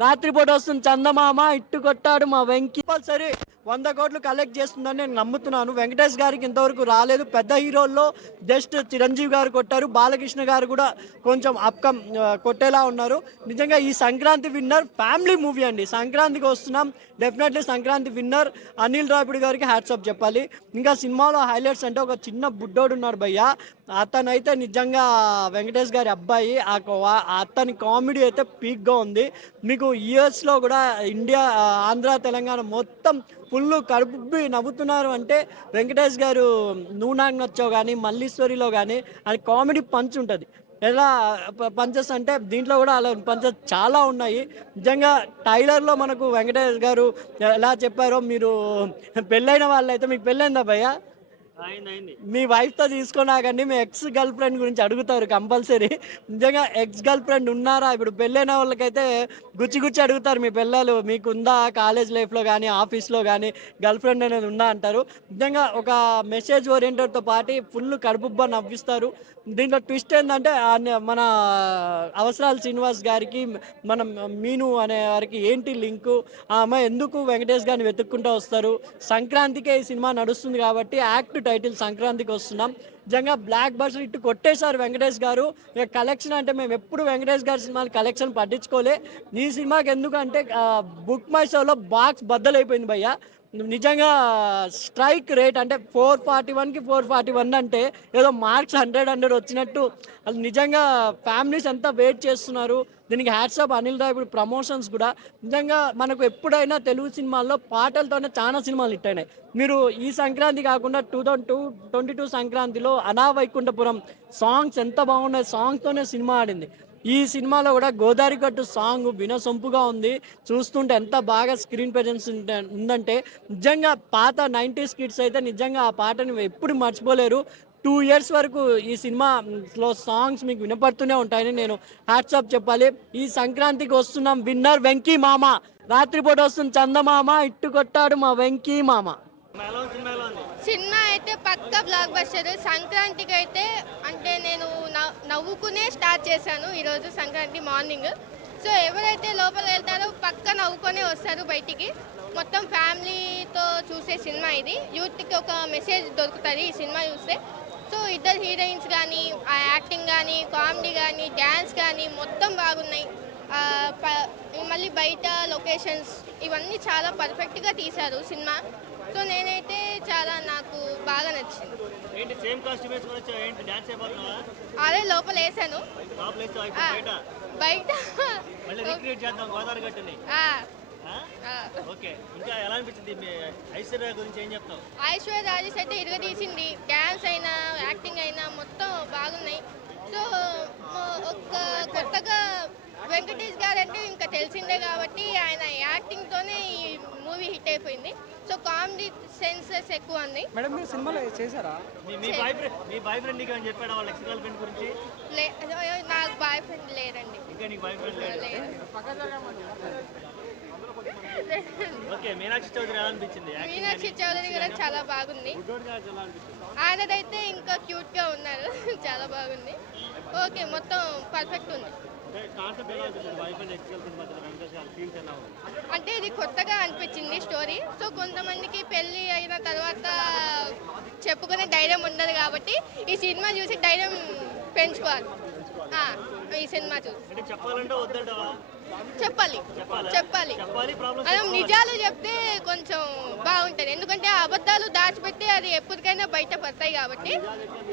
రాత్రిపూట వస్తుంది చందమామ ఇట్టు కొట్టాడు మా వెంకీ సరే 100 కోట్లు కలెక్ట్ చేస్తుందని నేను నమ్ముతున్నాను. వెంకటేష్ గారికి ఇంతవరకు రాలేదు. పెద్ద హీరోల్లో జస్ట్ చిరంజీవి గారు కొట్టారు, బాలకృష్ణ గారు కూడా కొంచెం కొట్టేలా ఉన్నారు. నిజంగా ఈ సంక్రాంతి విన్నర్ ఫ్యామిలీ మూవీ అండి. సంక్రాంతికి వస్తున్నాం, డెఫినెట్లీ సంక్రాంతి విన్నర్ అనిల్ రావిపూడి గారికి హ్యాట్సాప్ చెప్పాలి. ఇంకా సినిమాలో హైలైట్స్ అంటే ఒక చిన్న బుడ్డోడు ఉన్నాడు భయ్య, అతనైతే నిజంగా వెంకటేష్ గారి అబ్బాయి. అతని కామెడీ అయితే పీక్గా ఉంది. మీకు ఇయర్స్లో కూడా ఇండియా, ఆంధ్ర, తెలంగాణ మొత్తం ఫుల్ కడుపుబ్బి నవ్వుతున్నారు అంటే వెంకటేష్ గారు నువ్వు నాకు నచ్చావు కానీ, మల్లీశ్వరిలో కానీ అది కామెడీ పంచ్ ఉంటుంది. ఎలా పంచెస్ అంటే దీంట్లో కూడా అలా పంచెస్ చాలా ఉన్నాయి. నిజంగా టైలర్లో మనకు వెంకటేష్ గారు ఎలా చెప్పారో, మీరు పెళ్ళైన వాళ్ళైతే, మీకు పెళ్ళైందా భయ్య? మీ వైఫ్తో తీసుకున్నాకండి, మీ ఎక్స్ గర్ల్ ఫ్రెండ్ గురించి అడుగుతారు కంపల్సరీ. నిజంగా ఎక్స్ గర్ల్ ఫ్రెండ్ ఉన్నారా? ఇప్పుడు పెళ్ళైన వాళ్ళకైతే గుచ్చి అడుగుతారు, మీ పిల్లలు మీకు ఉందా, కాలేజ్ లైఫ్లో కానీ ఆఫీస్లో కానీ గర్ల్ ఫ్రెండ్ అనేది ఉందా అంటారు. నిజంగా ఒక మెసేజ్ ఓరియంటెడ్తో పాటు ఫుల్ కడుపుబ్బా నవ్విస్తారు. దీంట్లో ట్విస్ట్ ఏంటంటే మన అవసరాలు శ్రీనివాస్ గారికి మనం మీను అనే వారికి ఏంటి లింకు, ఆ అమ్మాయి ఎందుకు వెంకటేష్ గారిని వెతుక్కుంటూ వస్తారు. సంక్రాంతికే ఈ సినిమా నడుస్తుంది కాబట్టి యాక్ట్ టైటిల్ సంక్రాంతికి వస్తున్నాం. నిజంగా బ్లాక్ బస్టర్ ఇట్టు కొట్టేశారు వెంకటేష్ గారు. ఇక కలెక్షన్ అంటే మేము ఎప్పుడు వెంకటేష్ గారి సినిమాలు కలెక్షన్ పట్టించుకోలే. ఈ సినిమాకి ఎందుకంటే బుక్ మై షోలో బాక్స్ బద్దలైపోయింది భయ్య. నిజంగా స్ట్రైక్ రేట్ అంటే 441కి 441 అంటే ఏదో మార్క్స్ 100 వచ్చినట్టు. అది నిజంగా ఫ్యామిలీస్ ఎంత వెయిట్ చేస్తున్నారు. దీనికి హ్యాట్సాప్ అనిల్ రావిపూడి ప్రమోషన్స్ కూడా. నిజంగా మనకు ఎప్పుడైనా తెలుగు సినిమాల్లో పాటలతోనే చాలా సినిమాలు హిట్ అయినాయి. మీరు ఈ సంక్రాంతి కాకుండా 2022 సంక్రాంతిలో అనావైకుంఠపురం సాంగ్స్ ఎంత బాగున్నాయి, సాంగ్స్తోనే సినిమా ఆడింది. ఈ సినిమాలో కూడా గోదావరి కట్టు సాంగ్ వినసొంపుగా ఉంది. చూస్తుంటే ఎంత బాగా స్క్రీన్ ప్రెజెన్స్ ఉందంటే నిజంగా పాత 90s కిడ్స్ అయితే నిజంగా ఆ పాటని ఎప్పుడు మర్చిపోలేరు. 2 years వరకు ఈ సినిమాలో సాంగ్స్ మీకు వినపడుతూనే ఉంటాయని నేను హ్యాట్సాప్ చెప్పాలి. ఈ సంక్రాంతికి వస్తున్నాం విన్నర్ వెంకీ మామ. రాత్రిపూట వస్తుంది చందమామ ఇట్టు కొట్టాడు మా వెంకీ మామ. సినిమా అయితే పక్క బ్లాక్ బస్టర్. సంక్రాంతికి అయితే అంటే నేను నవ్వుకునే స్టార్ట్ చేశాను ఈరోజు సంక్రాంతి మార్నింగ్. సో ఎవరైతే లోపల వెళ్తారో పక్క నవ్వుకొనే వస్తారు బయటికి. మొత్తం ఫ్యామిలీతో చూసే సినిమా ఇది. యూత్కి ఒక మెసేజ్ దొరుకుతుంది ఈ సినిమా చూస్తే. సో ఇద్దరు హీరోయిన్స్ కానీ, ఆ యాక్టింగ్ కానీ, కామెడీ కానీ, డ్యాన్స్ కానీ మొత్తం బాగున్నాయి. మళ్ళీ బయట లొకేషన్స్ ఇవన్నీ చాలా పర్ఫెక్ట్గా తీశారు సినిమా. సో నేనైతే నాకు బాగా నచ్చింది. అదే లోపల వేసాను, బయట ఐశ్వర్య రాజేష్ అయితే ఇరగదీసింది. డ్యాన్స్ అయినా యాక్టింగ్ అయినా మొత్తం బాగున్నాయి. సో ఒక కొత్తగా వెంకటేష్ గారు అంటే ఇంకా తెలిసిందే కాబట్టి ఆయన యాక్టింగ్తోనే ఈ మూవీ హిట్ అయిపోయింది. సో కామెడీ సెన్సెస్ ఎక్కువ ఉంది. మేడం మీరు సినిమాలో చేశారా? మీ బాయ్ ఫ్రెండ్ నీకు అని చెప్పాడా వాళ్ళ ఎక్స్ గర్ల్ ఫ్రెండ్ గురించి? నాకు బాయ్ ఫ్రెండ్ లేరండి. ఇంకా నీకు బాయ్ ఫ్రెండ్ లేదు? ఓకే, మీనాక్షి చౌదరి ఎలా అనిపించింది? మీనాక్షి చౌదరి కూడా చాలా బాగుంది. ఆయనదైతే ఇంకా క్యూట్ గా ఉన్నారు. చాలా బాగుంది. ఓకే, మొత్తం పర్ఫెక్ట్ ఉంది. అంటే ఇది కొత్తగా అనిపించింది స్టోరీ. సో కొంతమందికి పెళ్ళి అయిన తర్వాత చెప్పుకునే ధైర్యం ఉండదు కాబట్టి ఈ సినిమా చూసి ధైర్యం పెంచుకోవాలి. ఈ సినిమా చూసి చెప్పాలి. మనం నిజాలు చెప్తే కొంచెం బాగుంటుంది. ఎందుకంటే అబద్ధాలు దాచిపెట్టి అది ఎప్పటికైనా బయట పడతాయి కాబట్టి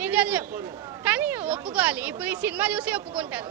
నిజాలు కానీ ఒప్పుకోవాలి. ఇప్పుడు ఈ సినిమా చూసి ఒప్పుకుంటారు.